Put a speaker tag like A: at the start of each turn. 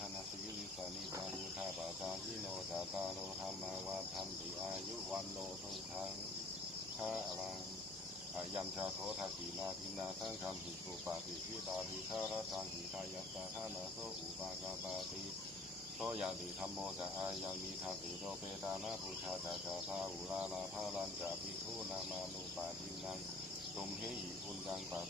A: ธนสิริสานิพายุทาปาจาริโนจาตาโลธรรมาวาทันติอายุวันโนทุขังพระอรังอายัมชาโททักีนาทินาทั้งคำหิสุปาติพิตาทิฆาราตังหิทายัสตาทานาโซอุปากาปาติโตยัติธรรมโมจะอายังมีทัติโตเปตานาปุชาจาจาพาอุลาลาภาลันจะภิคูนามานุปาทินังตุมเหหิคุญญังปัา